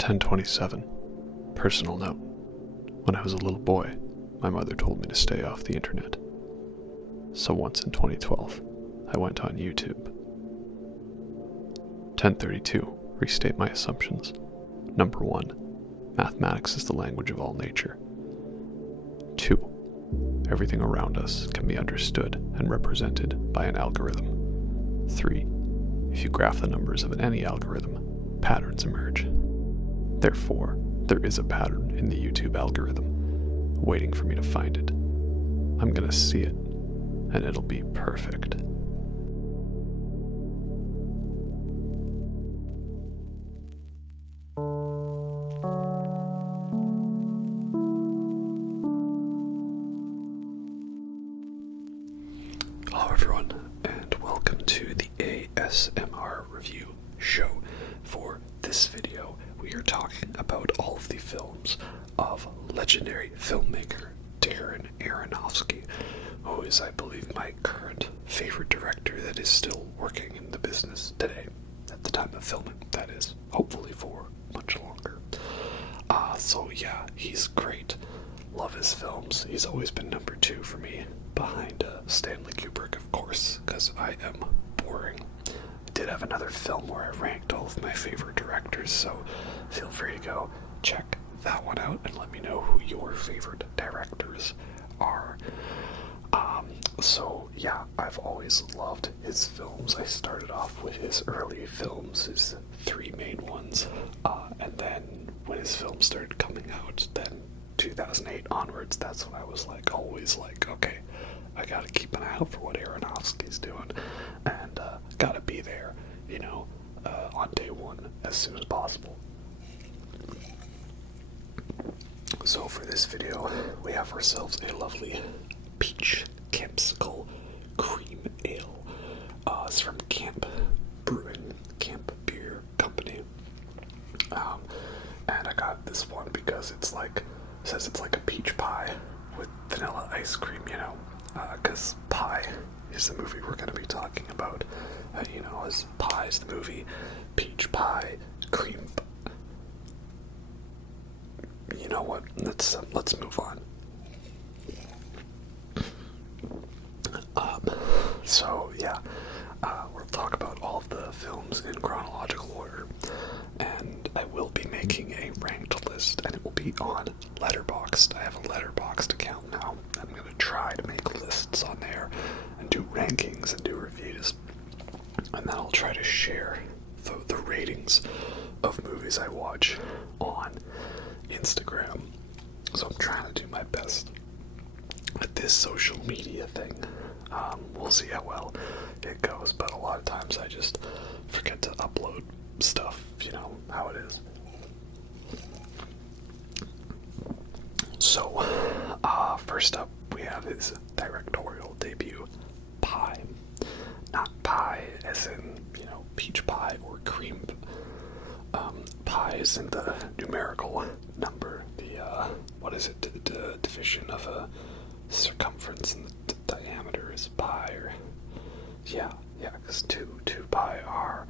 1027. Personal note. When I was a little boy, my mother told me to stay off the internet. So once in 2012, I went on YouTube. 1032. Restate my assumptions. Number 1. Mathematics is the language of all nature. 2. Everything around us can be understood and represented by an algorithm. 3. If you graph the numbers of any algorithm, patterns emerge. Therefore, there is a pattern in the YouTube algorithm, waiting for me to find it. I'm gonna see it, and it'll be perfect. Hello everyone, and welcome to the ASMR review show. For this video, we are talking about all of the films of legendary filmmaker Darren Aronofsky, who is, I believe, my current favorite director that is still working in the business today, at the time of filming, that is, hopefully for much longer. So yeah, he's great. Love his films. He's always been number 2 for me, behind Stanley Kubrick, of course, because I am boring. I did have another film where I ranked all of my favorite directors, so feel free to go check that one out and let me know who your favorite directors are. So yeah, I've always loved his films. I started off with his early films, his 3 main ones, and then when his films started coming out, then 2008 onwards, that's when I was always like, okay, I gotta keep an eye out for what Aronofsky's doing, and gotta be there, on day one as soon as possible. So for this video, we have ourselves a lovely peach capsicle cream ale. It's from Camp Beer Company. And I got this one because it says it's like a peach pie with vanilla ice cream, because Pie is the movie we're going to be talking about. As Pie's the movie, peach pie, cream. You know what? Let's move on. So yeah, we'll talk about all of the films in chronological order, and I will be making a ranked list, and it will be on Letterboxd. I have a Letterboxd account now. I'm going to try to make lists on there and do rankings and do reviews, and then I'll try to share the ratings of movies I watch on Instagram. So I'm trying to do my best at this social media thing. We'll see how well it goes, but a lot of times I just forget to upload stuff, how it is. So, first up, we have his directorial debut, Pie. Not pie as in, peach pie or cream. Pi is in the numerical number, the division of a circumference, and the diameter is pi, or, because 2 pi r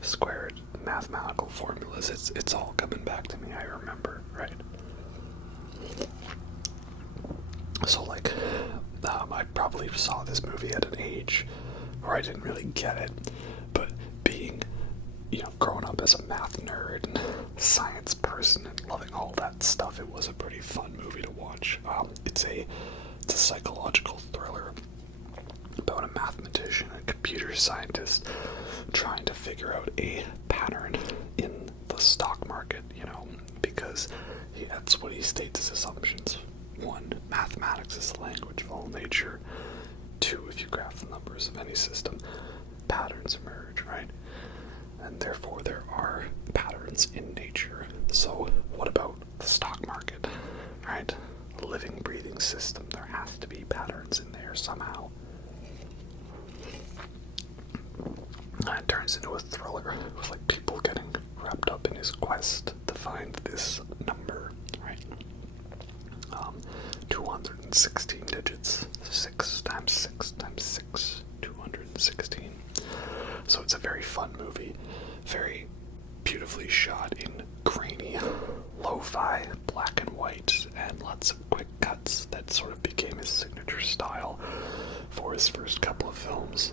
squared mathematical formulas, it's all coming back to me, I remember, right? So, I probably saw this movie at an age where I didn't really get it, but being, growing up as a math nerd and science person and loving all that stuff, it was a pretty fun movie to watch. It's a psychological thriller about a mathematician and computer scientist trying to figure out a pattern in the stock market, because that's what he states as assumptions. 1, mathematics is the language of all nature. 2, if you graph the numbers of any system, patterns emerge, right? And therefore there are patterns in nature. So what about the stock market, right? A living, breathing system, there has to be patterns in there somehow. And it turns into a thriller with people getting wrapped up in his quest to find this number, right? 216 digits, 6 times 6 times 6, 216. So it's a very fun movie, very beautifully shot his first couple of films.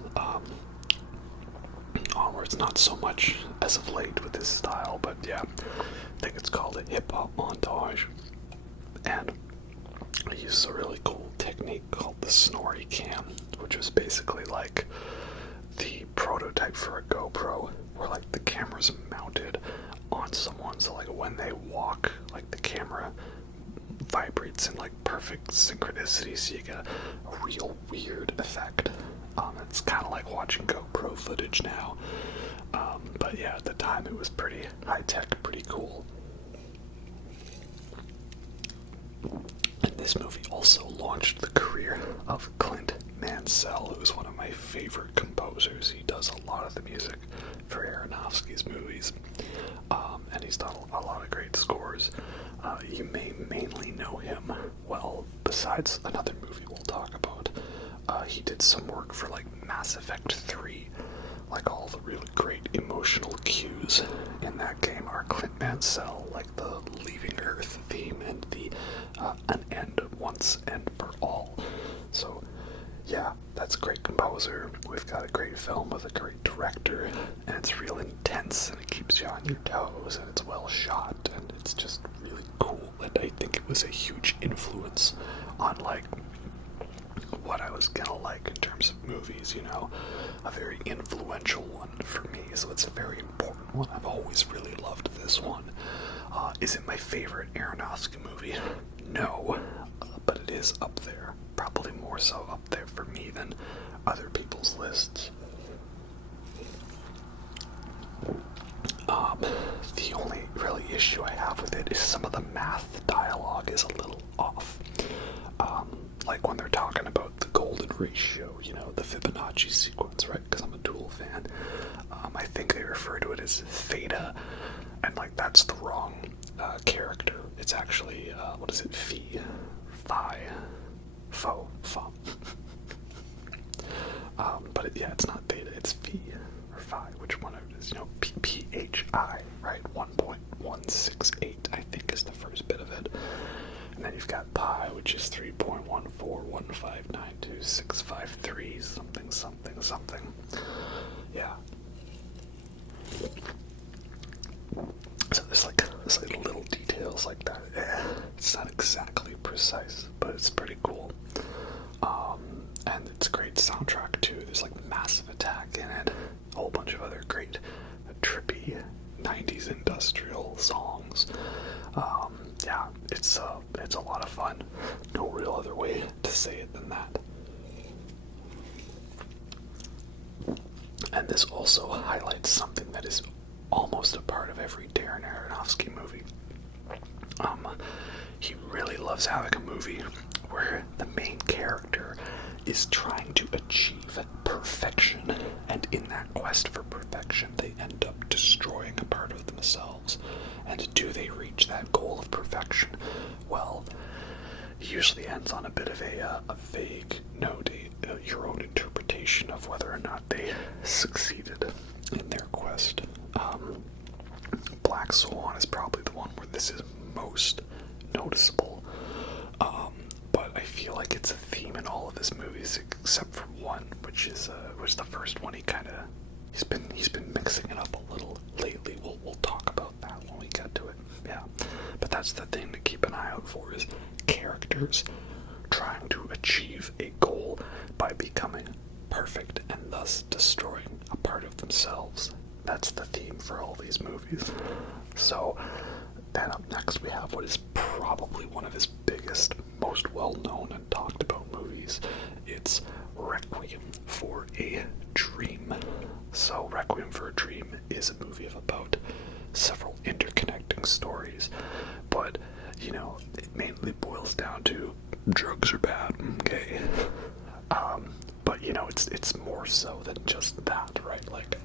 Onwards, not so much as of late with his style, but yeah, I think it's called a hip-hop montage. And he used a really cool technique called the Snorri cam, which was basically like the prototype for a GoPro, where like the camera's mounted on someone, so like when they walk, like the camera vibrates in like perfect synchronicity, so you get a real weird effect. It's kind of like watching GoPro footage now, but yeah, at the time it was pretty high-tech, pretty cool. And this movie also launched the career of Clint Mansell, who's one of my favorite composers. He does a lot of the music for Aronofsky's movies, and he's done a lot of great scores. You may mainly know him, well, besides another movie we'll talk about. He did some work for like Mass Effect 3. Like all the really great emotional cues in that game are Clint Mansell, like the Leaving Earth theme and the An End Once and for All. So yeah, that's a great composer. We've got a great film with a great director, and it's real intense, and it keeps you on your toes, and it's well shot, and it's just really cool. And I think it was a huge influence on like what I was gonna like in terms of movies, you know, a very influential one for me, so it's a very important one. I've always really loved this one. Is it my favorite Aronofsky movie? No, but it is up there, probably more so up there for me than other people's lists. The only really issue I have with it is some of the math dialogue is a little off. Like when they're talking about the golden ratio, you know, the Fibonacci sequence, right? Because I'm a Tool fan. I think they refer to it as theta, and like that's the wrong character. It's actually, what is it, phi, fo, but yeah, it's not theta, it's phi, or phi, which one it is, you know, PHI, right? 1.168, I think, is the first bit of it. And then you've got pi, which is 3.141592653, something. Yeah. So there's like little details like that. It's not exactly precise, but it's pretty cool. And it's a great soundtrack too. There's like Massive Attack in it, a whole bunch of other great trippy 90s industrial songs. Yeah, it's a lot of fun. No real other way to say it than that. And this also highlights something that is almost a part of every Darren Aronofsky movie. He really loves having a movie where the main character is trying to achieve perfection, and in that quest for perfection, they end up destroying a part of themselves. And do they reach that goal of perfection? Well, it usually ends on a bit of a vague note, your own interpretation of whether or not they succeeded in their quest. Black Swan is probably the one where this is most noticeable, but I feel like it's a theme in all of his movies except for one, which is the first one. He's been mixing it up a little lately. We'll talk about that when we get to it. Yeah, but that's the thing to keep an eye out for, is characters trying to achieve a goal by becoming perfect and thus destroying a part of themselves. That's the theme for all these movies. So then up next we have what is probably one of his biggest, most well-known and talked about movies. It's Requiem for a Dream. So Requiem for a Dream is a movie of about several interconnecting stories, but, you know, it mainly boils down to drugs are bad, okay? But, you know, it's more so than just that, right? Like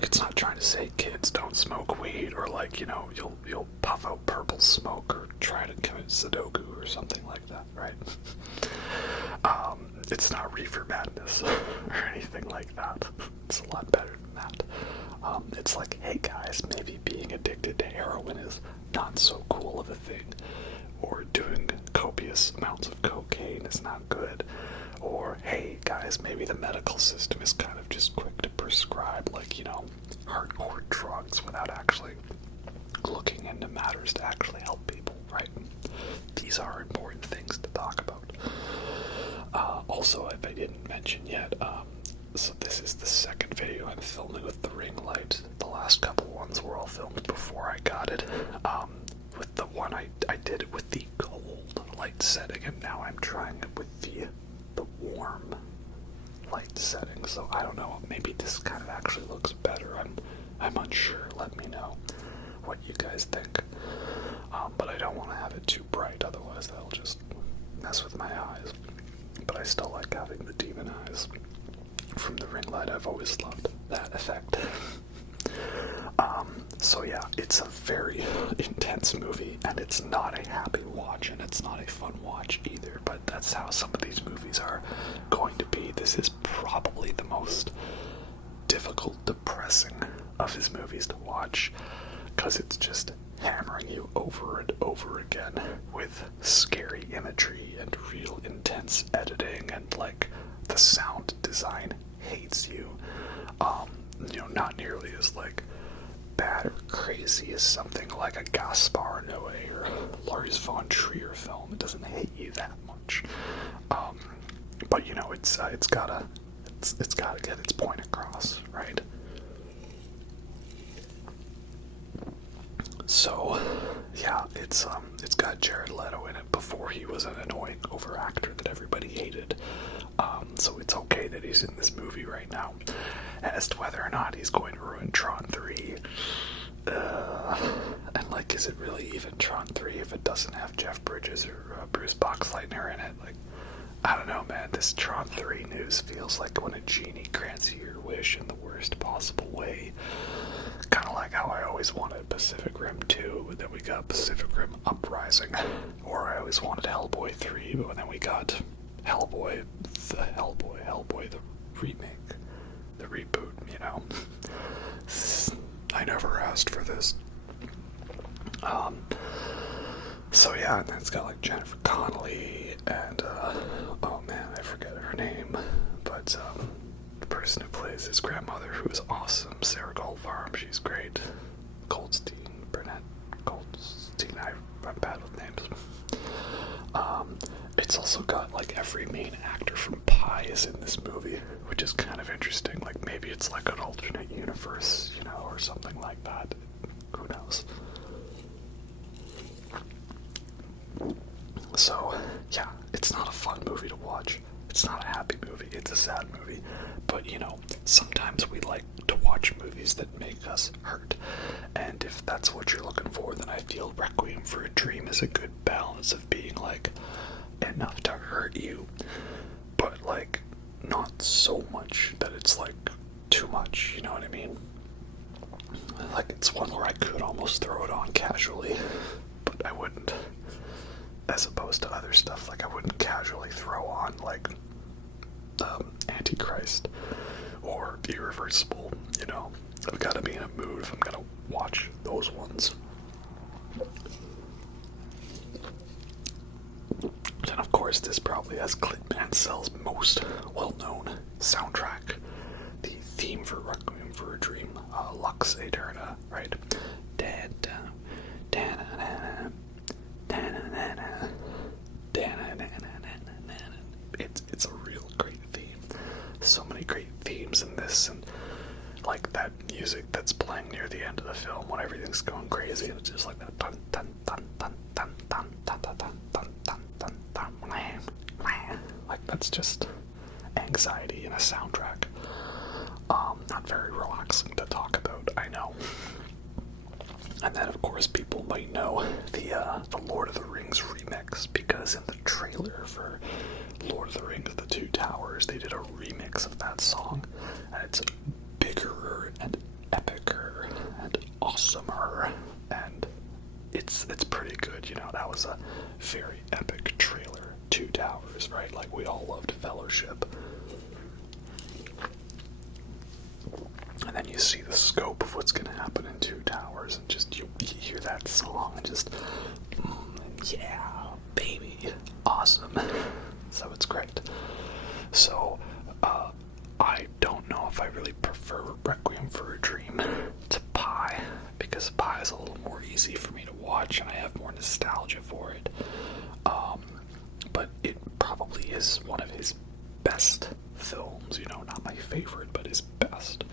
it's not trying to say kids don't smoke weed, or like, you know, you'll puff out purple smoke or try to commit Sudoku or something like that, right? It's not reefer madness or anything like that. It's a lot better than that. It's like, hey guys, maybe being addicted to heroin is not so cool of a thing, or doing copious amounts of cocaine realize maybe the medical system is kind of just quick to prescribe, like, hardcore drugs without actually looking into matters to actually help people, right? These are important things to talk about. Also, if I didn't mention yet, so this is the second video I'm filming with the ring light. The last couple ones were all filmed before I got it. With the one I did it with the cold light setting, and now I'm trying it with the warm light setting. So I don't know, maybe this kind of actually looks better. I'm unsure. Let me know what you guys think. But I don't want to have it too bright, otherwise that'll just mess with my eyes. But I still like having the demon eyes from the ring light. I've always loved that effect. So yeah, it's a very intense movie, and it's not a happy watch, and it's not a fun watch either, but that's how some of these movies are going to be. This is probably the most difficult, depressing of his movies to watch, because it's just hammering you over and over again with scary imagery and real intense editing, and like the sound design hates you. Not nearly as like bad or crazy as something like a Gaspar Noé or Lars von Trier film. It doesn't hate you that much, but it's gotta get its point across, right? So yeah, it's got Jared Leto in it before he was an annoying overactor that everybody hated. So it's okay that he's in this movie right now. As to whether or not he's going to ruin Tron 3, and like, is it really even Tron 3 if it doesn't have Jeff Bridges or Bruce Boxleitner in it? Like, I don't know, man. This Tron 3 news feels like when a genie grants you your wish in the worst possible way. Kind of like how I always wanted Pacific Rim 2, but then we got Pacific Rim Uprising. Or I always wanted Hellboy 3, but then we got Hellboy, the remake, the reboot, I never asked for this. So yeah, and then it's got like Jennifer Connelly and, oh man, I forget her name, but, the person who plays his grandmother, who is awesome, Sarah Goldfarb, she's great. Burnett Goldstein, I'm bad with names. It's also got like every main actor from Pi is in this movie, which is kind of interesting. Like, maybe it's like an alternate universe, or something like that. Who knows? So yeah, it's not a fun movie to watch. It's not a happy movie. It's a sad movie. But, sometimes we like to watch movies that make us hurt. And if that's what you're looking for, then I feel Requiem for a Dream is a good balance of being, like, enough to hurt you, but, like, not so much that it's, like, too much, you know what I mean? Like, it's one where I could almost throw it on casually, but I wouldn't. As opposed to other stuff, like, I wouldn't casually throw on, like, Antichrist or Irreversible, I've got to be in a mood if I'm gonna watch those ones. And of course, this probably has Clint Mansell's most well-known soundtrack, the theme for Requiem for a Dream, Lux Aeterna, right? It's a real great theme. So many great themes in this, and like that music that's playing near the end of the film when everything's going crazy, it's just like that dun dun dun dun dun dun dun dun dun dun dun dun dun. Like, that's just anxiety in a soundtrack. Not very relaxing to talk about, I know. And then, of course, people might know the Lord of the Rings remix, because in the trailer for Lord of the Rings, The Two Towers, they did a remix of that song, and it's bigger and epicer and awesomer, and it's pretty good. That was a very epic trailer. Two Towers, right? Like, we all loved Fellowship. And then you see the scope of what's going to happen in Two Towers, and just you hear that song and just, yeah, baby, awesome. So it's great. So is one of his best films, not my favorite, but his best.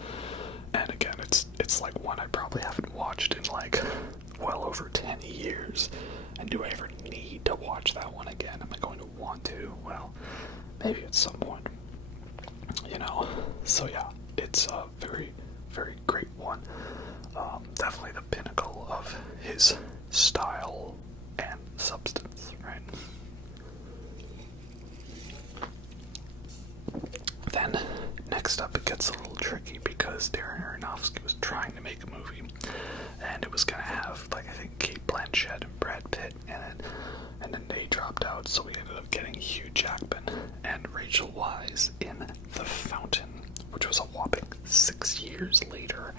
And again, it's like one I probably haven't watched in like well over 10 years. And do I ever need to watch that one again? Am I going to want to? Well, maybe at some point. So yeah, it's a very, very great one. Definitely the pinnacle of his style and substance, right? Then, next up, it gets a little tricky because Darren Aronofsky was trying to make a movie, and it was going to have, I think Kate Blanchett and Brad Pitt in it, and then they dropped out, so we ended up getting Hugh Jackman and Rachel Weisz in The Fountain, which was a whopping 6 years later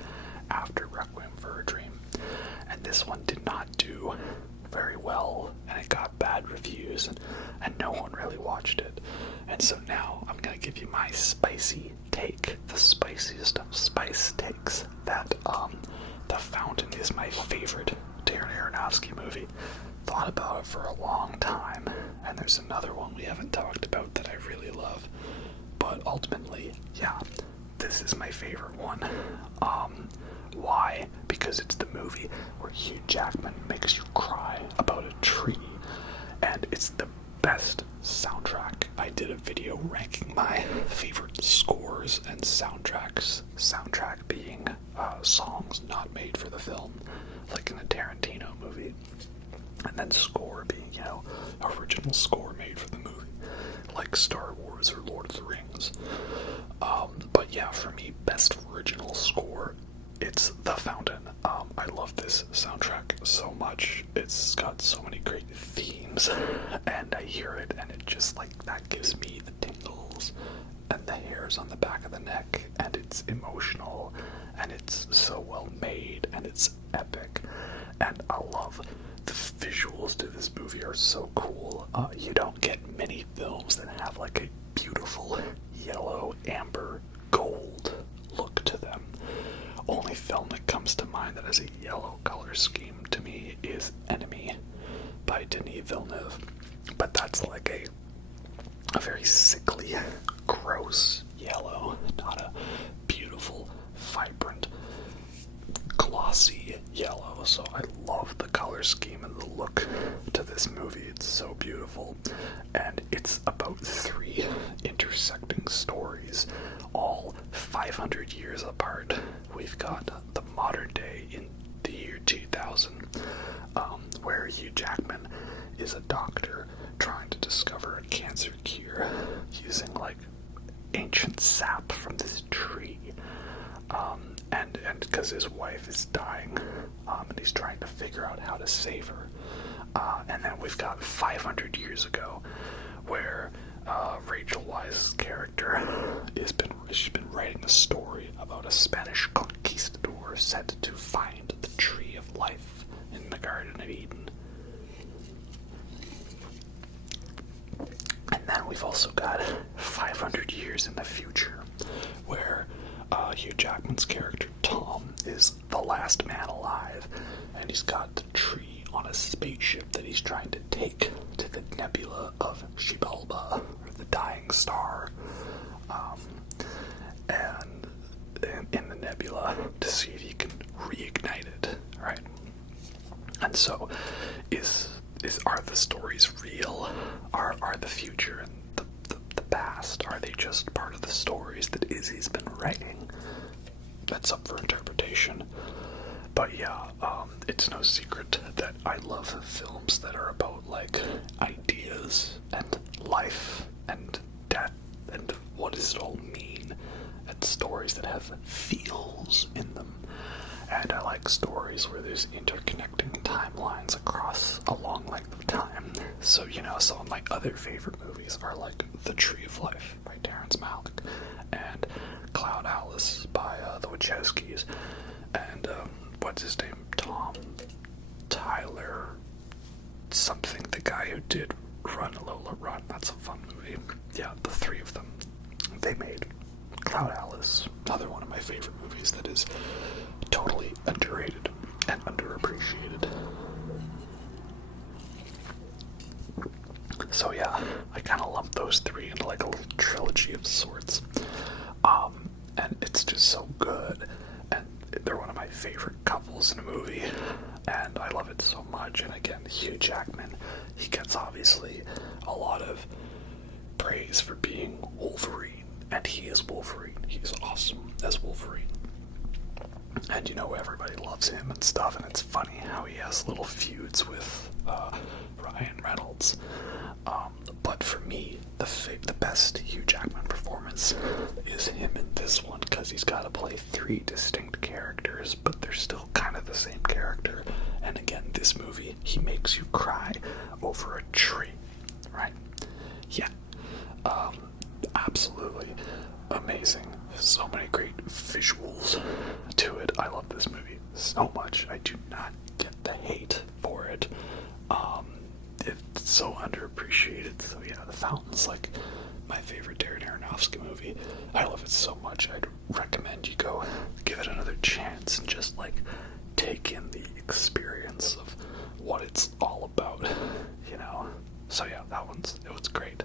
after Requiem for a Dream. And this one did not do very well, and it got bad reviews, and no one really watched it. And so now I'm going to give you my spicy take, the spiciest of spice takes, that The Fountain is my favorite Darren Aronofsky movie. Thought about it for a long time, and there's another one we haven't talked about that I really love. But ultimately, yeah, this is my favorite one. Why? Because it's the movie where Hugh Jackman makes you cry about a tree, and it's the best soundtrack. I did a video ranking my favorite scores and soundtracks. Soundtrack being songs not made for the film, like in a Tarantino movie, and then score being, original score made for the movie, like Star Wars or Lord of the Rings. But yeah, for me, best original score, it's The Fountain. I love this soundtrack so much. It's got so many great themes, and I hear it, and it just, that gives me the tingles and the hairs on the back of the neck, and it's emotional, and it's so well made, and it's epic, and I love the visuals to this movie are so cool. You don't get many films that have, a beautiful yellow, amber, gold look to them. Only film that comes to mind that has a yellow color scheme to me is Enemy by Denis Villeneuve. But that's a very sickly, gross yellow, not a beautiful, vibrant, glossy yellow. So I love the color scheme and the look to this movie. It's so beautiful. And it's about 3 intersecting stories, all 500 years apart. We've got the modern day in the year 2000, where Hugh Jackman is a doctor trying to discover a cancer cure using ancient sap from this tree, and because his wife is dying, and he's trying to figure out how to save her. And then we've got 500 years ago, where Rachel Weisz's character she's been writing a story about a Spanish conquistador sent to find the tree of life in the Garden of Eden. And then we've also got 500 years in the future, where Hugh Jackman's character Tom is the last man alive, and he's got the tree on a spaceship that he's trying to take to the nebula of Xibalba, or the dying star, and in the nebula to see if he can reignite it, right? And so, are the stories real? Are the future and the past, are they just part of the stories that Izzy's been writing? That's up for interpretation. But yeah, it's no secret that I love films that are about ideas and life and death and what does it all mean, and stories that have feels in them. And I like stories where there's interconnecting timelines across a long length of time. So, some of my other favorite movies are The Tree of Life by Terrence Malick, and Cloud Atlas by the Wachowskis, and what's his name? Tom Tyler something, the guy who did Run Lola Run. That's a fun movie. Yeah, the 3 of them. They made Cloud Atlas, another one of my favorite movies that is totally underrated and underappreciated. So yeah, I kind of lump those three into like a little trilogy of sorts. And it's just so good. And they're one of my favorite couples in a movie. And I love it so much. And again, Hugh Jackman, he gets obviously a lot of praise for being Wolverine. And he is Wolverine. He's awesome as Wolverine. And everybody loves him and stuff, and it's funny how he has little feuds with Ryan Reynolds. But for me, the best Hugh Jackman performance is him in this one, because he's got to play three distinct characters, but they're still kind of the same character. And again, this movie, he makes you cry over a tree, right? Yeah. Absolutely amazing. So many great visuals to it. I love this movie so much. I do not get the hate for it. It's so underappreciated. So yeah, The Fountain's like my favorite Darren Aronofsky movie. I love it so much. I'd recommend you go give it another chance and just like take in the experience of what it's all about, So yeah, it was great.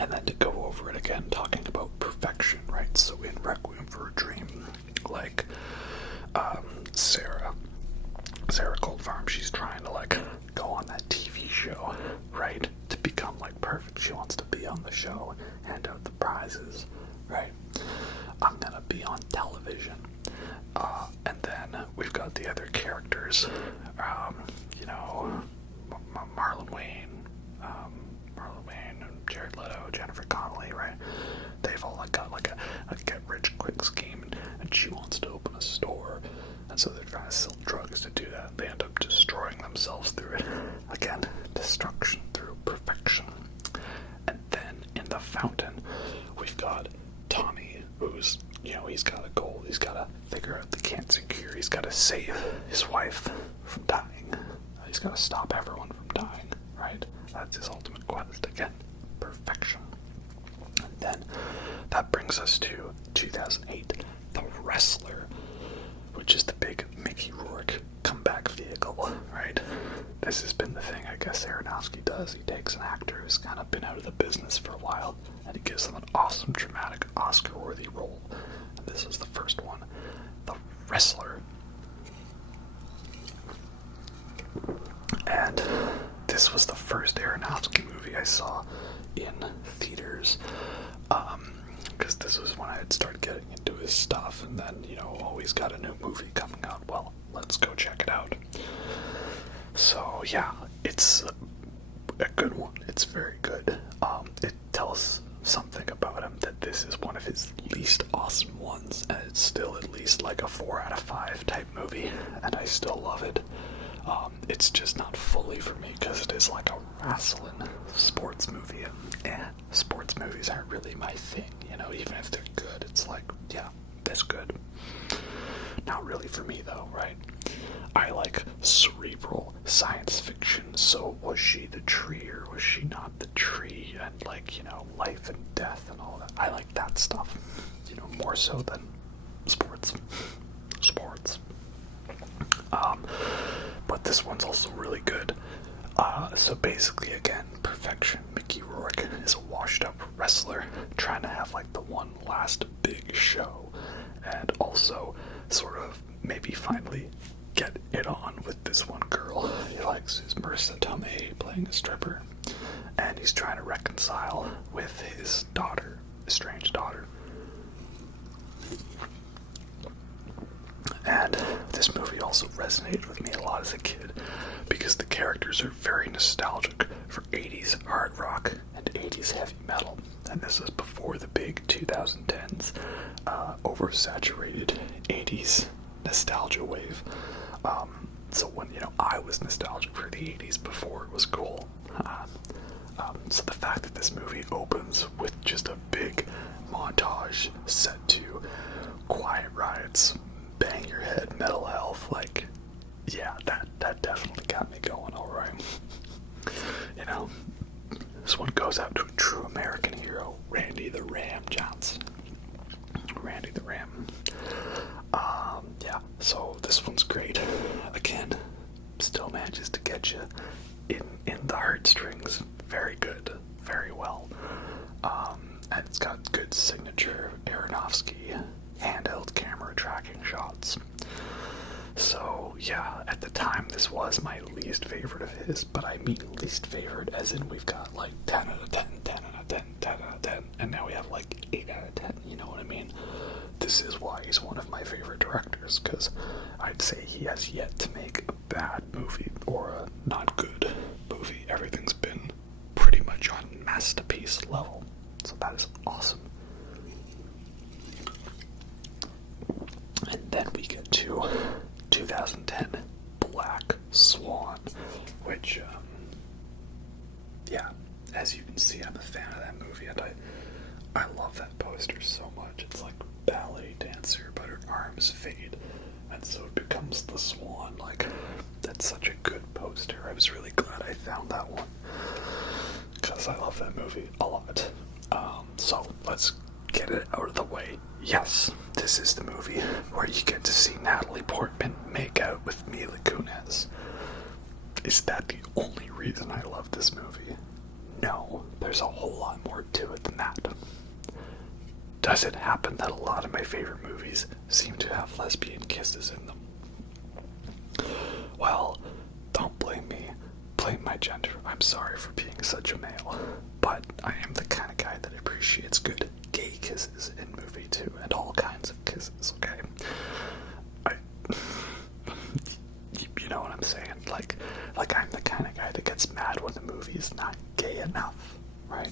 And then to go over it again, talking about perfection, right? So in Requiem for a Dream, like Sarah Goldfarb, she's trying to like go on that TV show, right? To become like perfect. She wants to be on the show and hand out the prizes, right? I'm gonna be on television. And then we've got the other characters, Marlon Wayne, and Jared Leto, Jennifer Connelly, right? They've all got like a get-rich-quick scheme, and she wants to open a store, and so they're trying to sell drugs to do that. They end up destroying themselves through it. Again, destruction through perfection. And then in The Fountain, we've got Tommy, who's, he's got a goal. He's got to figure out the cancer cure. He's got to save his wife from dying. He's got to stop everyone from dying, right? That's his ultimate quest. Again, perfection. And then that brings us to 2008, The Wrestler, which is the big Mickey Rourke comeback vehicle, right? This has been the thing I guess Aronofsky does. He takes an actor who's kind of been out of the business for a while, and he gives them an awesome, dramatic, Oscar-worthy role. And this was the first one, The Wrestler. And this was the first Aronofsky movie I saw in theaters, because this was when I had started getting into his stuff, and then, always got a new movie coming out. Well, let's go check it out. So, yeah, it's a good one. It's very good. It tells something about him that this is one of his least awesome ones, and it's still at least like a 4 out of 5 type movie, and I still love it. It's just not fully for me because it is like a wrestling sports movie, and sports movies aren't really my thing, even if they're good, it's like, yeah, that's good. Not really for me though, right? I like cerebral science fiction, so was she the tree or was she not the tree, and like, life and death and all that. I like that stuff, more so than sports. But this one's also really good. So basically, again, perfection. Mickey Rourke is a washed-up wrestler trying to have like the one last big show, and also sort of maybe finally get it on with this one girl he likes, who's Marissa Tomei, playing a stripper, and he's trying to reconcile with his daughter, estranged daughter. And this movie also resonated with me a lot as a kid because the characters are very nostalgic for 80s hard rock and 80s heavy metal. And this is before the big 2010s oversaturated 80s nostalgia wave. So when, I was nostalgic for the 80s before it was cool. So the fact that this movie opens with just a big montage set to Quiet Riot's Bang Your Head, Metal Health, like, yeah, that definitely got me going, alright. This one goes out to a true American hero, Randy the Ram Johnson. Randy the Ram. So this one's great. Again, still manages to get you in the heartstrings very good, very well. And it's got good signature Aronofsky handheld camera tracking shots. So yeah, at the time this was my least favorite of his, but I mean least favorite as in we've got like 10 out of 10, 10 out of 10, 10 out of 10, and now we have like 8 out of 10, you know what I mean? This is why he's one of my favorite directors, because I'd say he has yet to make a bad movie or a not good movie. Everything's been pretty much on masterpiece level, so that is awesome. And then we get to 2010 Black Swan, which, yeah, as you can see, I'm a fan of that movie, and I love that poster so much. It's like ballet dancer, but her arms fade, and so it becomes the swan. Like, that's such a good poster. I was really glad I found that one, because I love that movie a lot. So let's get it out of the way. Yes, this is the movie where you get to see Natalie Portman make out with Mila Kunis. Is that the only reason I love this movie? No, there's a whole lot more to it than that. Does it happen that a lot of my favorite movies seem to have lesbian kisses in them? Well, don't blame me. Blame my gender. I'm sorry for being such a male. But I am the kind of guy that appreciates good gay kisses in movie too, and all kinds of kisses, okay? You know what I'm saying? Like I'm the kind of guy that gets mad when the movie is not gay enough, right?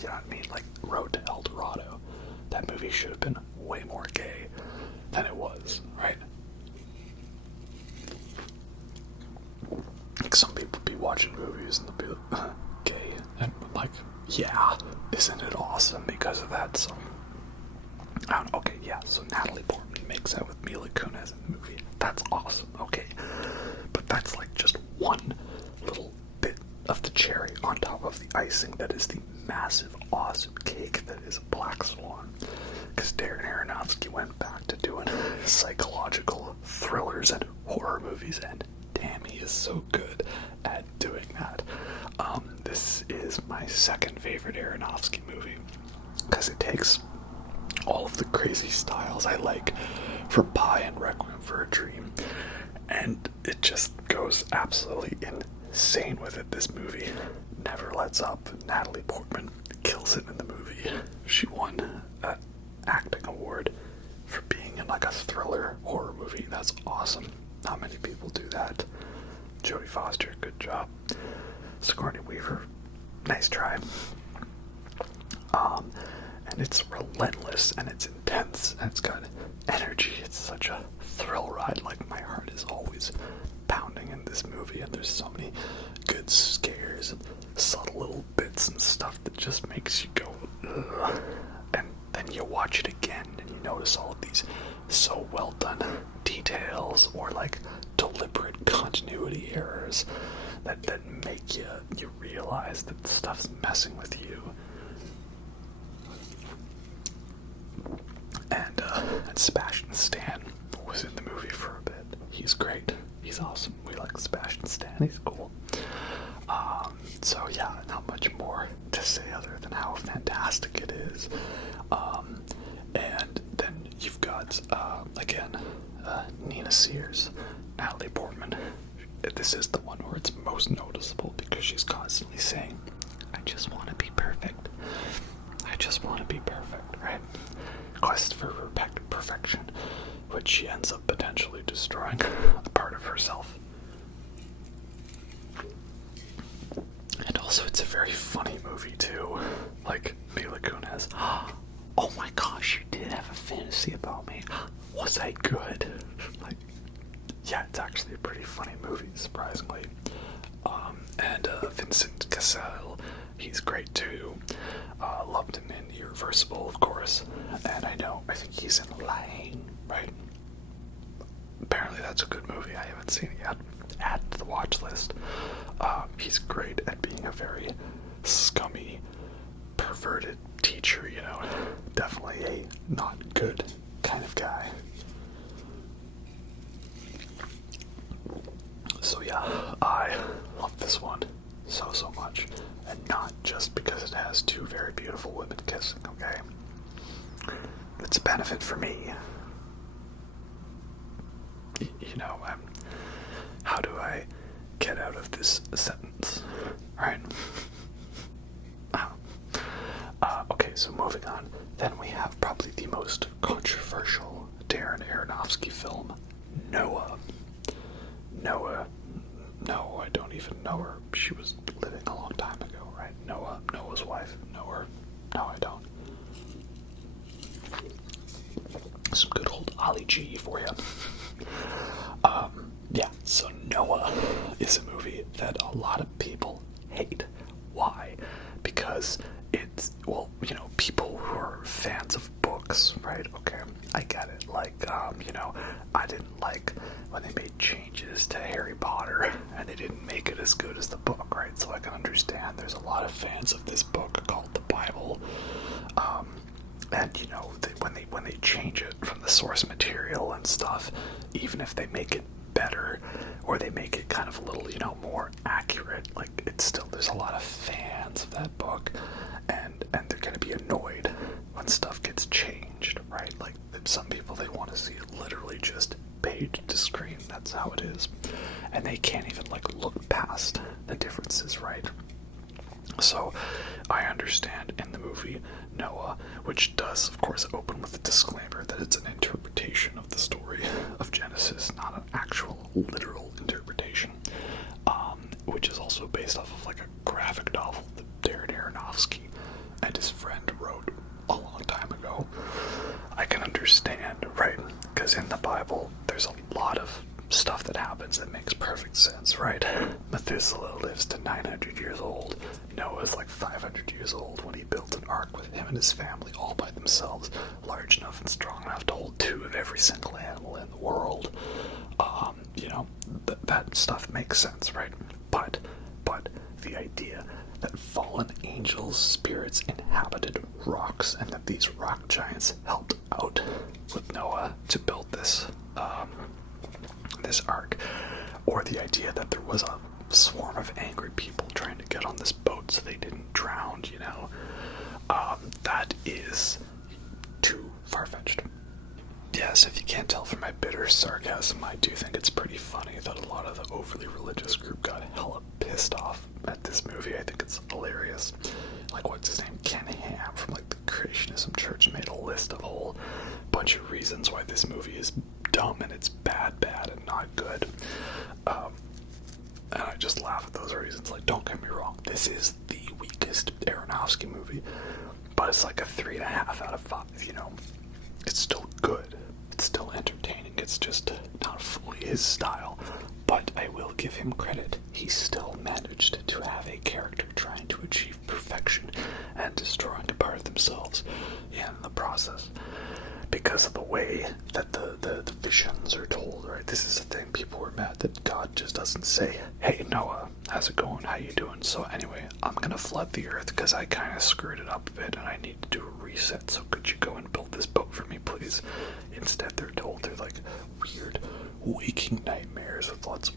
You know what I mean? Like Road to El Dorado. That movie should have been way more gay than it was, right? Like some people be watching movies and they'll be like, gay, and I'm like, yeah, isn't it awesome because of that? So, I don't know, okay, yeah, so Natalie Portman makes out with Mila Kunis in the movie. That's awesome, okay. But that's like just one little bit of the cherry on top of the icing that is the massive, awesome cake that is Black Swan. Because Darren Aronofsky went back to doing psychological thrillers and horror movies, and damn, he is so good at doing that. This is my second favorite Aronofsky movie, because it takes all of the crazy styles I like from Pi and Requiem for a Dream, and it just goes absolutely insane with it. This movie never lets up. Natalie Portman kills it in the movie. She won an acting award for being in like a thriller horror movie. That's awesome. Not many people do that. Jodie Foster, good job. Sigourney Weaver, nice try. And it's relentless, and it's intense, and it's got energy. It's such a thrill ride. Like, my heart is always pounding in this movie, and there's so many good scares and subtle little bits and stuff that just makes you go, ugh. And then you watch it again, and you notice all of these so well done details, or like deliberate continuity errors that make you realize that stuff's messing with you. And Sebastian Stan was in the movie for a bit. He's great. He's awesome. We like Sebastian Stan. He's cool. So yeah, not much more to say other than how fantastic it is. And then you've got, again, Nina Sears, Natalie Portman. This is the one where it's most noticeable because she's constantly saying, I just want to be perfect. I just want to be perfect, right? Quest for perfection, which she ends up potentially destroying a part of herself. And also, it's a very funny movie, too. Like, Mila Kunis. Oh my gosh, you did have a fantasy about me. Was I good? Like, yeah, it's actually a pretty funny movie, surprisingly. And Vincent Cassel, he's great too. Loved him in Irreversible, of course. And I think he's in Lying, right? Apparently that's a good movie. I haven't seen it yet. Add to the watch list. He's great at being a very scummy, perverted teacher, you know. Definitely a not good kind of guy. So yeah, I love this one. so much. And not just because it has two very beautiful women kissing, okay? It's a benefit for me. How do I get out of this sentence? Right? Okay, so moving on. Then we have probably the most controversial Darren Aronofsky film, Noah. No, I don't even know her. She was living a long time ago, right? Noah's wife. Know her? No, I don't. Some good old Ali G for you. Yeah, so Noah is a movie that a lot of people hate. Why? Because it's, people who are fans of books, right? Okay, I get it. Like, I didn't like when they made changes to Harry Potter and they didn't make it as good as the book, right? So I can understand there's a lot of fans of this book called the Bible. And when they change it from the source material and stuff, even if they make it better or they make it kind of a little, more accurate, like, it's still, there's a lot of fans of that book, and they're going to be annoyed when stuff gets changed, right? Like, some people, they want to see it literally just page to screen. That's how it is, and they can't even look past the differences, right? So I understand in the movie Noah, which does of course open with a disclaimer that it's an interpretation of the story of Genesis, not an actual literal interpretation, which is also based off of a graphic novel that Darren Aronofsky and his friend wrote a long time ago. I can understand, right? Because in the Bible there's a lot of stuff that happens that makes perfect sense, right? Methuselah lives to 900 years old. Noah's 500 years old when he built an ark with him and his family all by themselves, large enough and strong enough to hold 2 of every single animal in the world. That stuff makes sense, right? But the idea that fallen angels' spirits inhabited rocks and that these rock giants helped out with Noah to build this ark, or the idea that there was a swarm of angry people trying to get on this boat so they didn't drown, that is too far-fetched. Yes, if you can't tell from my bitter sarcasm, I do think it's pretty funny that a lot of the overly religious group got hella pissed off at this movie. I think it's hilarious. What's his name? Ken Ham from the Creationism Church made a list of a whole bunch of reasons why this movie is dumb and it's bad and not good. And I just laugh at those reasons. Don't get me wrong, this is the weakest Aronofsky movie, but it's a 3.5 out of 5, It's still good. It's still entertaining. It's just not fully his style. But I will give him credit. He still managed to have a character trying to achieve perfection and destroying a part of themselves in the process. Because of the way that the visions are told, right? This is the thing. People were mad that God just doesn't say, "Hey, Noah, how's it going? How you doing? So anyway, I'm going to flood the earth because I kind of screwed it up a bit and I need to do a reset. So could you go and build this boat for me, please?" Instead, they're told they're weird waking nightmares with lots of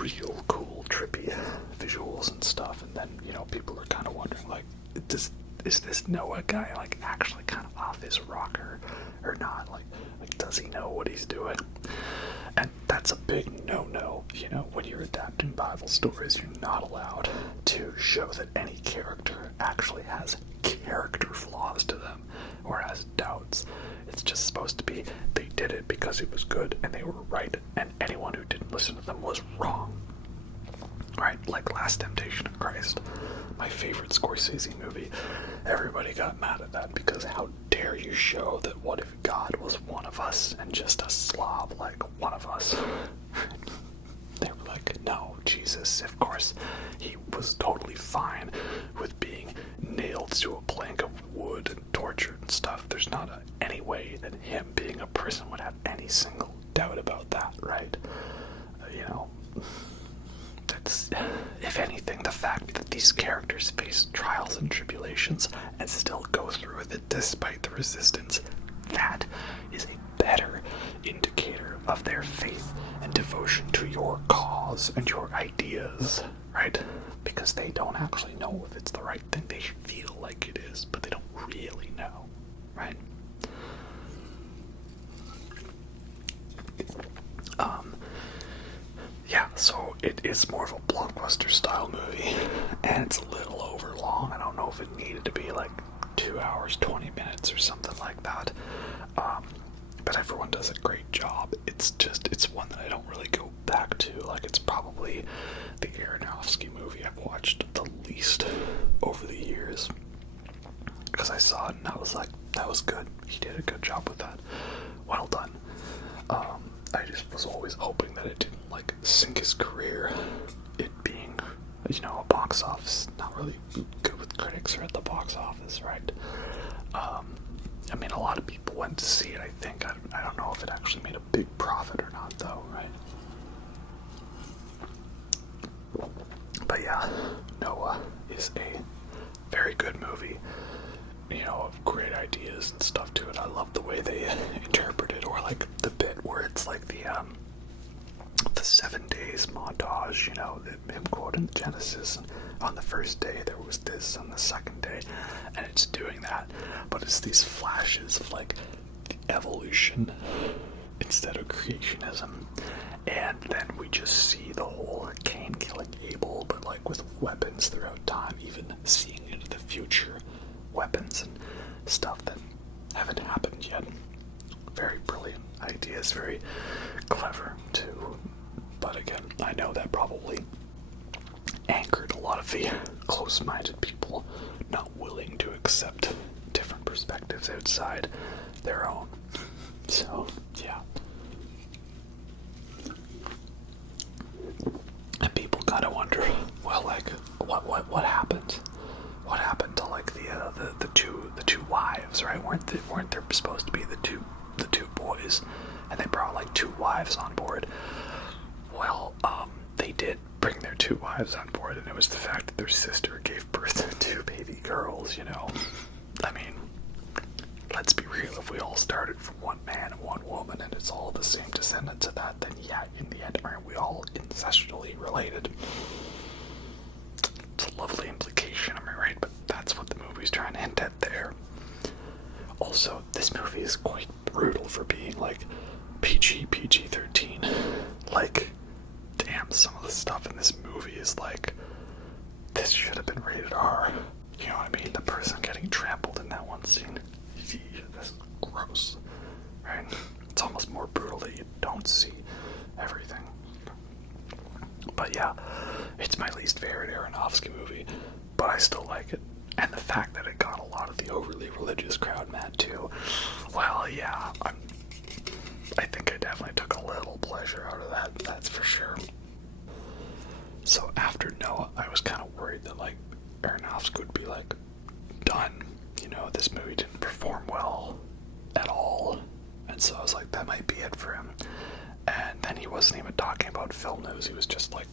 real cool, trippy visuals and stuff. And then, people are kind of wondering, is this Noah guy actually kind of off his rocker or not? Does he know what he's doing? And that's a big no-no. When you're adapting Bible stories, you're not allowed to show that any character actually has character flaws to them or has doubts. It's just supposed to be they did it because it was good and they were right, and anyone who didn't listen to them was wrong. Right? Last Temptation of Christ, my favorite Scorsese movie. Everybody got mad at that because how dare you show that what if God was one of us and just a slob like one of us? They were no, Jesus, of course, he was totally fine with being nailed to a plank of wood and tortured and stuff. There's not any way that him being a person would have any single doubt about that, right? That's, if anything, the fact that these characters face trials and tribulations and still go through with it despite the resistance, that is a better indicator of their faith and devotion to your cause and your ideas, right? because they don't actually know if it's the right thing. They feel like it is, but they don't really know, right? Yeah, so it is more of a blockbuster style movie, and it's a little over long. I don't know if it needed to be like 2 hours, 20 minutes or something like that. But everyone does a great job. It's one that I don't really go back to. Like, it's probably the Aronofsky movie I've watched the least over the years. Because I saw it and I was like, that was good. He did a good job with that. Well done. I just was always hoping that it didn't, like, sink his career. It being, you know, a box office, not really good with critics or at the box office, right? I mean, a lot of people went to see it, I think. I don't know if it actually made a big profit or not, though, right? But yeah, Noah is a very good movie. You know, of great ideas and stuff to it. I love the way they interpret it, or like the bit where it's like the 7 days montage, you know, him quoting Genesis, and on the first day there was this, on the second day, and it's doing that, but it's these flashes of like evolution instead of creationism, and then we just see the whole Cain killing Abel, but like with weapons throughout time, even seeing into the future, weapons and stuff that haven't happened yet. Very brilliant ideas, very clever too. But again, I know that probably angered a lot of the close-minded people not willing to accept different perspectives outside their own. So, yeah. And people kind of wonder, well, like, what happened? What happened to like the two wives, right? Weren't there supposed to be the two boys, and they brought like 2 wives on board? Well, they did bring their 2 wives on board, and it was the fact that their sister gave birth to 2 baby girls. You know, I mean, let's be real. If we all started from one man and one woman, and it's all the same descendants of that, then yeah, in the end, aren't we all incestually related? It's a lovely implication, am I right? But that's what the movie's trying to hint at there. Also, this movie is quite brutal for being like PG-13. Like, damn, some of the stuff in this movie is like, this should have been rated R. You know what I mean? The person getting trampled in that one scene. This is gross, right? It's almost more brutal that you don't see everything. But yeah, it's my least favorite Aronofsky movie, but I still like it. And the fact that it got a lot of the overly religious crowd mad too, well, yeah, I think I definitely took a little pleasure out of that, that's for sure. So after Noah, I was kind of worried that like Aronofsky would be like, done, you know, this movie didn't perform well at all. And so I was like, that might be it for him. And then he wasn't even talking about film news. He was just like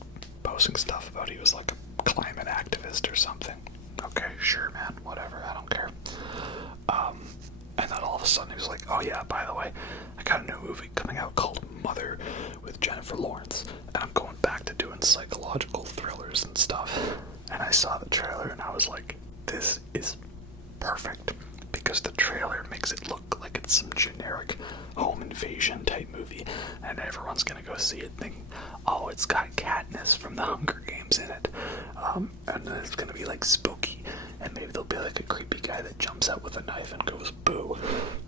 posting stuff about he was like a climate activist or something. Okay, sure, man, whatever, I don't care. And then all of a sudden he was like, oh yeah, by the way, I got a new movie coming out called Mother with Jennifer Lawrence, and I'm going back to doing psychological thrillers and stuff. And I saw the trailer and I was like, this is perfect, because the trailer makes it look like it's some generic home invasion type movie, and everyone's gonna go see it thinking, oh, it's got Katniss from the Hunger Games in it, and then it's gonna be like spooky, and maybe there'll be like a creepy guy that jumps out with a knife and goes boo.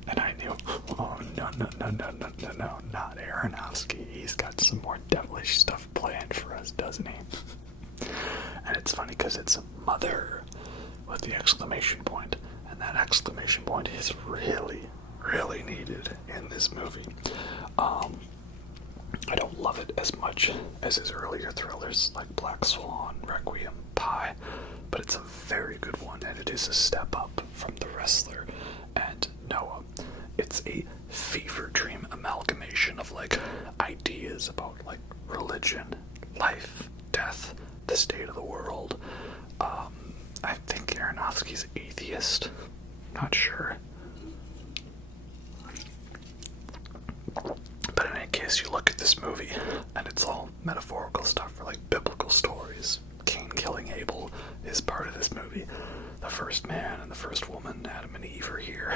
And I knew, oh no, not Aronofsky. He's got some more devilish stuff planned for us, doesn't he? And it's funny because it's Mother with the exclamation point, and that exclamation point is really, really needed in this movie. I don't love it as much as his earlier thrillers like Black Swan, Requiem, Pie, but it's a very good one, and it is a step up from The Wrestler and Noah. It's a fever dream amalgamation of like ideas about like religion, life, death, the state of the world. I think Aronofsky's atheist. Not sure. But in any case, you look at this movie, and it's all metaphorical stuff for like biblical stories. Cain killing Abel. and Eve are here.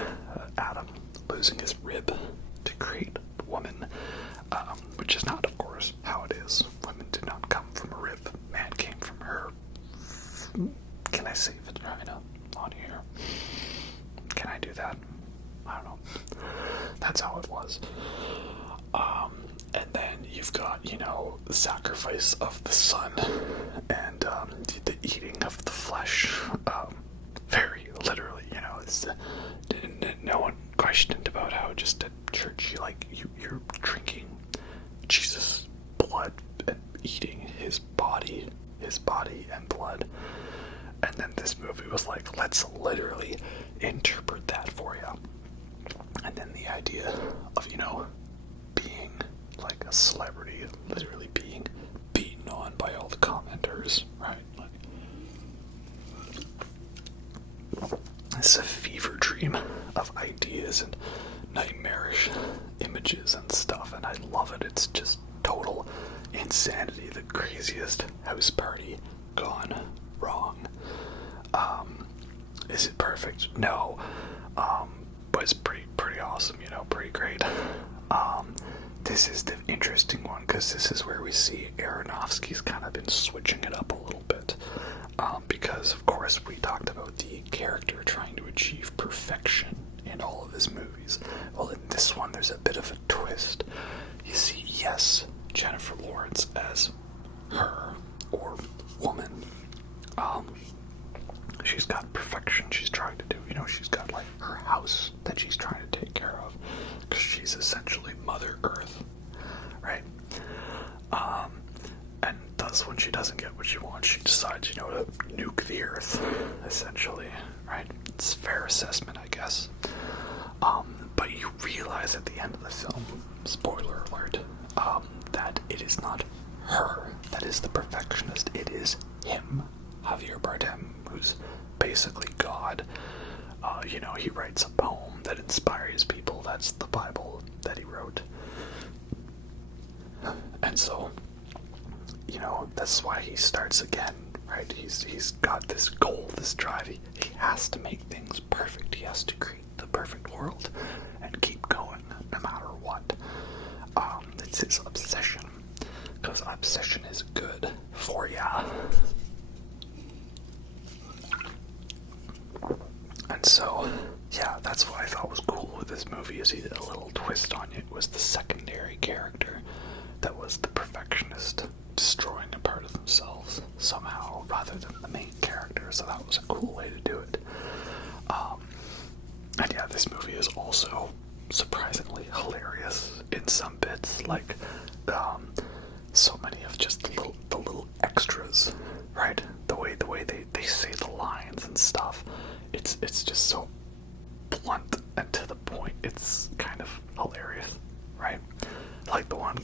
Adam losing his rib to create a woman, which is not, of course, how it is. Women did not come from a rib. Man came from her. Can I say vagina on here? Can I do that? I don't know. That's how it was. And then you've got, the sacrifice of the son and the eating of the flesh. Very literally, no one questioned about how just at church you're drinking Jesus' blood and eating his body and blood. And then this movie was like, let's literally interpret that for you. And then the idea of, being like a celebrity, literally being beaten on by all the commenters, right? It's a fever dream of ideas and nightmarish images and stuff, and I love it. It's just total insanity, the craziest house party gone wrong. Is it perfect? No. But it's pretty awesome, pretty great. This is the interesting one, because this is where we see Aronofsky's kind of been switching it up a little bit. Because, of course, we talked about the character trying to achieve perfection in all of his movies. Well, in this one, there's a bit of a twist. You see, yes, Jennifer Lawrence as her, or woman. She's got perfection she's trying to do. She's got, her house that she's trying to take care of, because she's essentially Mother Earth, right? And thus, when she doesn't get what she wants, she decides, to nuke the Earth, essentially, right? It's a fair assessment, I guess. But you realize at the end of the film, spoiler alert, that it is not her that is the perfectionist. It is him, Javier Bardem, who's basically God. He writes a poem that inspires people. That's the Bible that he wrote. And so, that's why he starts again, right? He's got this goal, this drive. He has to make things perfect. He has to create the perfect world and keep going no matter what. It's his obsession, because obsession is good for ya. And so, yeah, that's what I thought was cool with this movie, is he did a little twist on it. Was the secondary character that was the perfectionist destroying a part of themselves somehow, rather than the main character. So that was a cool way to do it. And yeah, this movie is also surprisingly hilarious in some bits, so many of just the little extras, right? The way they say the lines and stuff. It's just so blunt and to the point. It's kind of hilarious, right? Like the one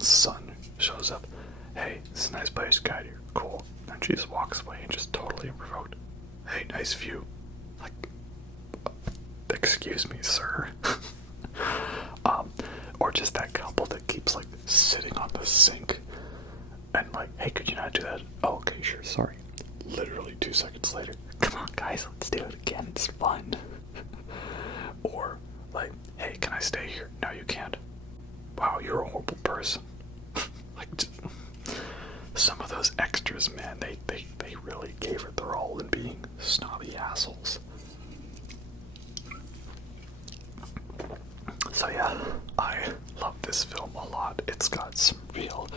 son shows up. Hey, this is a nice place, guy here. Cool. And she just walks away and just totally unprovoked. Hey, nice view. Excuse me, sir. Or just that couple that keeps sitting on the sink and hey, could you not do that? Oh, okay, sure, sorry. Literally 2 seconds later, come on guys, let's do it again, it's fun. Or hey, can I stay here? No, you can't. Wow, you're a horrible person. Some of those extras, man, they really gave it their all in being snobby assholes. So yeah, I love this film a lot. It's got some real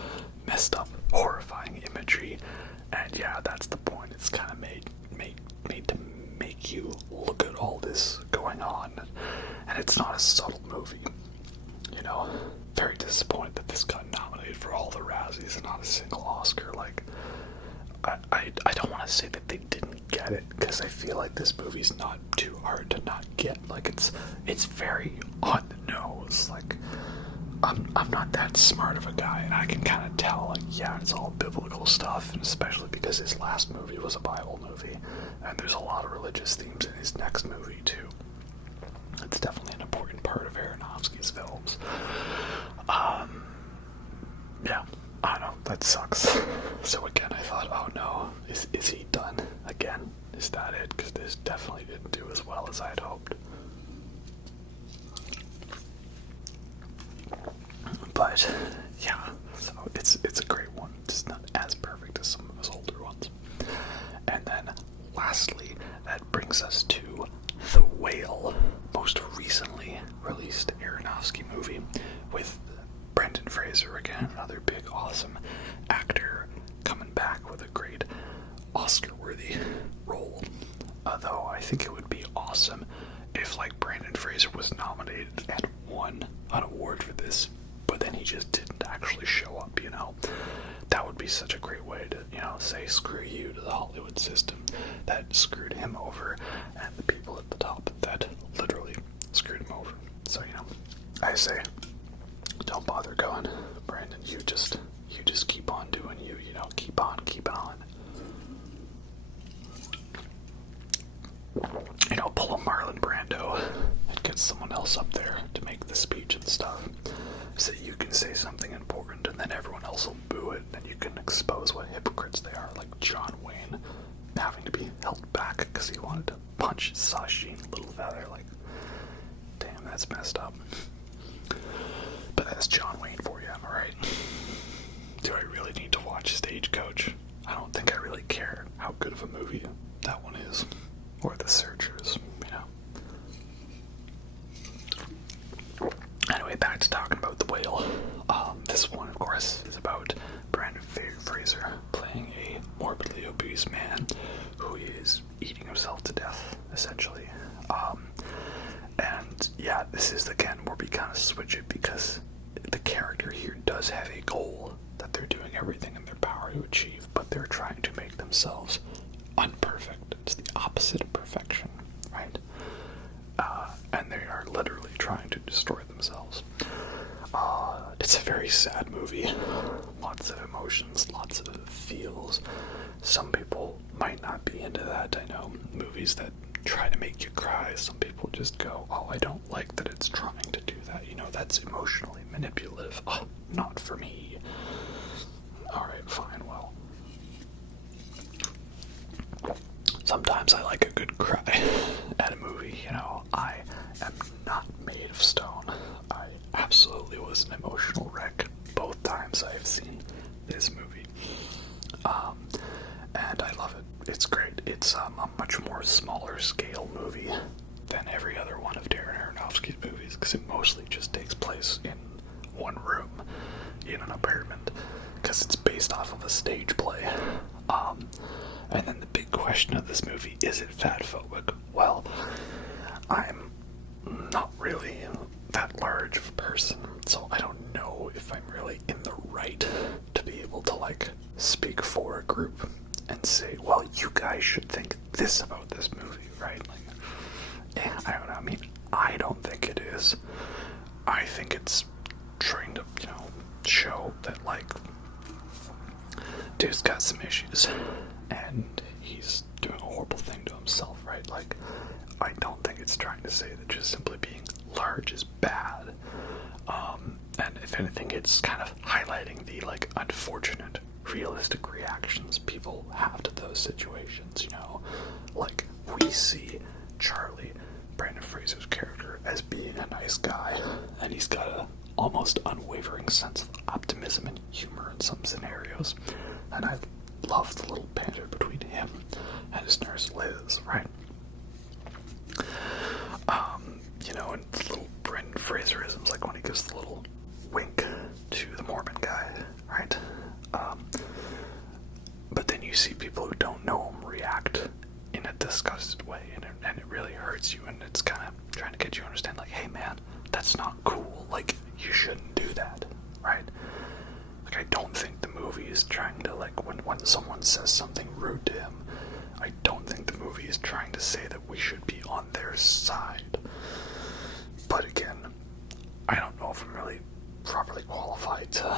messed up, horrifying imagery, and yeah, that's the point. It's kind of made to make you look at all this going on, and it's not a subtle movie. Very disappointed that this got nominated for all the Razzies and not a single Oscar. I don't want to say that they didn't get it, because I feel like this movie's not too hard to not get. It's very on the nose. I'm not that smart of a guy, and I can kind of tell, yeah, it's all biblical stuff, and especially because his last movie was a Bible movie, and there's a lot of religious themes in his next movie, too. It's definitely an important part of Aronofsky's films. Yeah, I don't know, that sucks. So again, I thought, oh no, is he done again? Is that it? Because this definitely didn't do as well as I had hoped. brings us to The Whale, most recently released Aronofsky movie with Brendan Fraser, again, another big, awesome actor coming back with a great Oscar-worthy role. Although I think it would be awesome if, like, Brendan Fraser was nominated and won an award for this, but then he just didn't actually show up, you know? That would be such a great way to, you know, say screw you to the Hollywood system that screwed him over, and the people at the top that literally screwed him over. So, you know, I say, don't bother going, Brandon. You just keep on doing you, you know, keep on keeping on. You know, pull a Marlon Brando and get someone else up there to make the speech and stuff, so you can say something important and then everyone else will boo it, and you can expose what hypocrites they are, like John Wayne having to be held back because he wanted to punch Sasheen Littlefeather. Like, damn, that's messed up. But that's John Wayne for you, am I right? Do I really need to watch Stagecoach? I don't think I really care how good of a movie that one is. Or The Searchers, you know. Anyway, back to talking about The Whale. This one, of course, is about Brendan Fraser playing a morbidly obese man who is eating himself to death, essentially. And yeah, this is, again, where we kind of switch it, because the character here does have a goal that they're doing everything in their power to achieve, but they're trying to make themselves unperfect. It's the opposite of perfection, right? And they are literally trying to destroy themselves. It's a very sad movie. Lots of emotions, lots of feels. Some people might not be into that. I know movies that try to make you cry. Some people just go, oh, I don't like that it's trying to do that. You know, that's emotionally manipulative. Oh, not for me. Alright, fine, well. Sometimes I like a good cry at a movie, you know. I am not made of stone. I absolutely was an emotional wreck both times I've seen this movie. And I love it. It's great. It's a much more smaller scale movie than every other one of Darren Aronofsky's movies, because it mostly just takes place in one room in an apartment, because it's based off of a stage play. And then the big question of this movie, is it fatphobic? Well, I'm not really that large of a person, so I don't know if I'm really in the right to be able to, like, speak for a group and say, well, you guys should think this about this movie, right? Like, I don't know. I mean, I don't think it is. I think it's trying to, you know, show that, like, dude's got some issues, and he's doing a horrible thing to himself, right? Like, I don't think it's trying to say that just simply being large is bad. And if anything, it's kind of highlighting the, like, unfortunate, realistic reactions people have to those situations, you know? Like, we see Charlie, Brendan Fraser's character, as being a nice guy, and he's got a almost unwavering sense of optimism and humor in some scenarios. And I love the little banter between him and his nurse Liz, right? You know, and little Brendan Fraserisms, like when he gives the little wink to the Mormon guy, right? But then you see people who don't know him react in a disgusted way, and it really hurts you, and it's kind of trying to get you to understand, like, hey man, that's not cool, like, you shouldn't do that, right? Like, I don't think the movie is trying to, like, when someone says something rude to him, I don't think the movie is trying to say that we should be on their side. But again, I don't know if I'm really properly qualified to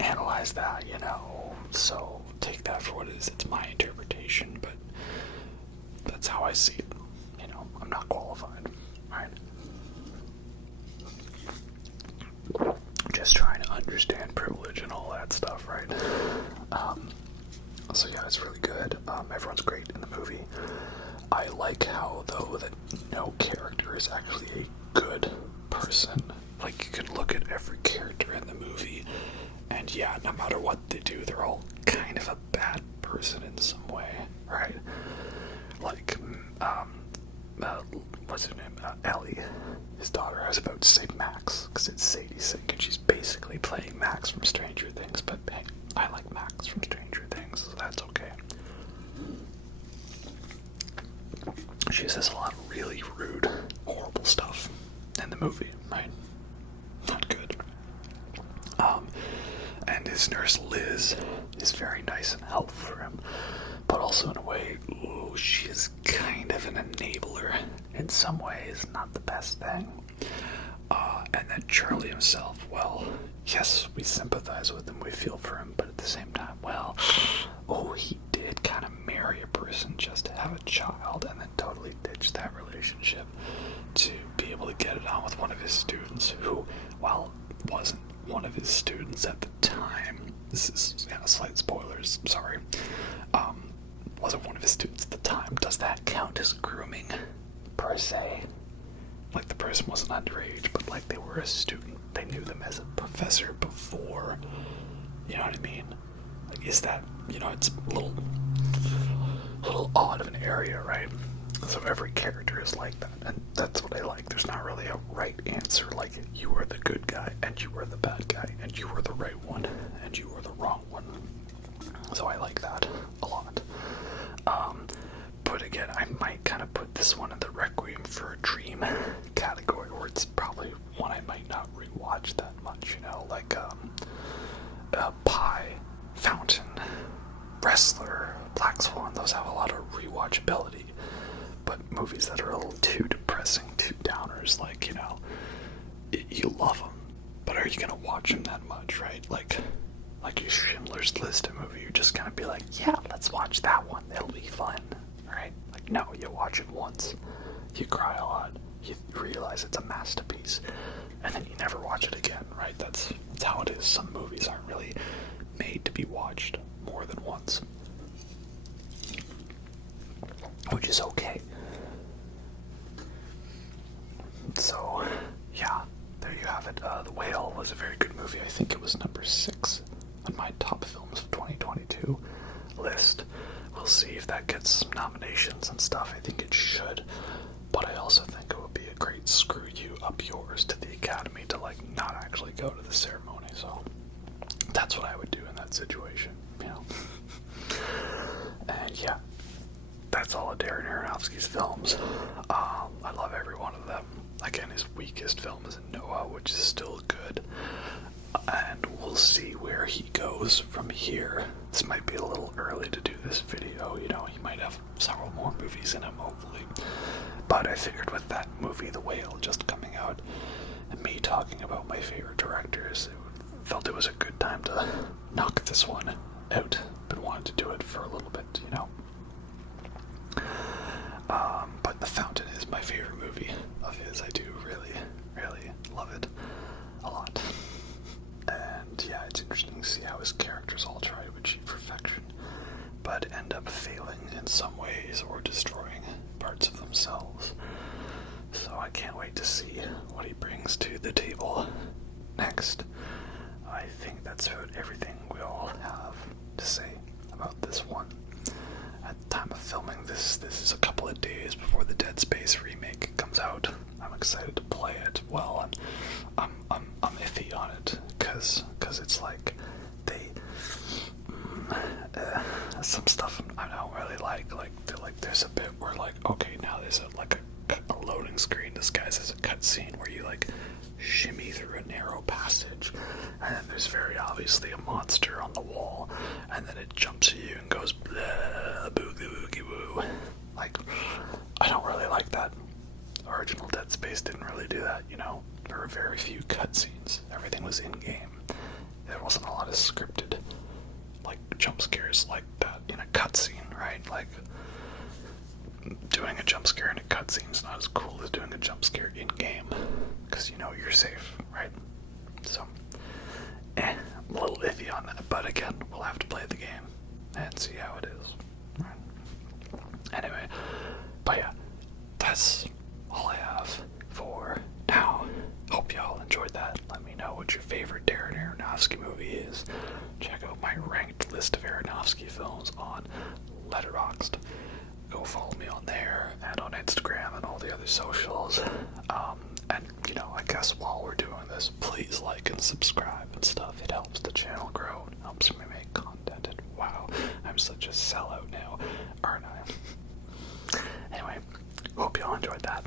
analyze that, you know, so take that for what it is. It's my interpretation, but that's how I see it, you know. I'm not qualified, right? Just trying to understand privilege and all that stuff, right? So yeah, it's really good. Everyone's great in the movie. I like how, though, that no character is actually a good person. Like, you can look at every character in the movie, and yeah, no matter what they do, they're all kind of a bad person in some way, right? Like, what's her name? Ellie, his daughter. I was about to say Max, because it's Sadie Sink, and she's basically playing Max from Stranger Things, but hey, I like Max from Stranger Things, so that's okay. She says a lot of really rude, horrible stuff in the movie, right? Not good. And his nurse Liz is very nice and helpful for him, but also in a way, ooh, she is kind of an enabler in some ways, not the best thing. And then Charlie himself, well, yes, we sympathize with him, we feel for him, but at the same time, well, oh, he did kind of marry a person just to have a child and then totally ditch that relationship to be able to get it on with one of his students who, while wasn't one of his students at the time, this is slight spoilers, sorry, wasn't one of his students at the time. Does that count as grooming, per se? Like, the person wasn't underage, but like they were a student. They knew them as a professor before. You know what I mean? Like, is that, it's a little odd of an area, right? So every character is like that, and that's what I like. There's not really a right answer, like you were the good guy, and you were the bad guy, and you were the right one, and you were the wrong one. So I like that a lot. But again, I might kind of put this one in the Requiem for a Dream category, where it's probably one I might not rewatch that much, like Pie, Fountain, Wrestler, Black Swan. Those have a lot of rewatchability. But movies that are a little too depressing, too downers, like, you love them, but are you gonna watch them that much, right? Like your Schindler's List movie, you're just gonna be like, yeah, let's watch that one, it'll be fun, right? Like, no, you watch it once, you cry a lot, you realize it's a masterpiece, and then you never watch it again, right? That's how it is. Some movies aren't really made to be watched more than once, which is okay. So, yeah, there you have it. The Whale was a very good movie. I think it was number 6 on my top films of 2022 list. We'll see if that gets some nominations and stuff. I think it should. But I also think it would be a great screw you up yours to the Academy to, not actually go to the ceremony. So, that's what I would do in that situation, And yeah, that's all of Darren Aronofsky's films. I love every one of them. Again, his weakest film is Noah, which is still good. And we'll see where he goes from here. This might be a little early to do this video, he might have several more movies in him, hopefully. But I figured with that movie, The Whale, just coming out, and me talking about my favorite directors, felt it was a good time to knock this one out. Been wanting to do it for a little bit, But The Fountain is my favorite movie of his. I do really, really love it a lot. And yeah, it's interesting to see how his characters all try to achieve perfection, but end up failing in some ways or destroying parts of themselves. So I can't wait to see what he brings to the table next. I think that's about everything we all have to say about this one. At the time of filming this is a couple of days before the Dead Space remake comes out. I'm excited to play it. Well, I'm iffy on it because it's like some stuff I don't really like. There's a bit where okay, now there's a loading screen disguised as a cutscene where you shimmy through a narrow passage, and then there's very obviously a monster on the wall, and then it jumps at you and goes blah, boogie woogie woo. I don't really like that. Original Dead Space didn't really do that, There were very few cutscenes. Everything was in-game. There wasn't a lot of scripted, jump scares like that in a cutscene, right? Doing a jump scare in a cutscene is not as cool as doing a jump scare in-game, because you're safe, right? So, I'm a little iffy on that, but again, we'll have to play the game and see how it is. Right? Anyway, but yeah, that's all I have for now. Hope y'all enjoyed that. Let me know what your favorite Darren Aronofsky movie is. Check out my ranked list of Aronofsky films on Letterboxd. Go follow me on there and on Instagram and all the other the socials. And, you know, I guess while we're doing this, please like and subscribe and stuff. It helps the channel grow and helps me make content. And wow, I'm such a sellout now, aren't I? Anyway, hope y'all enjoyed that.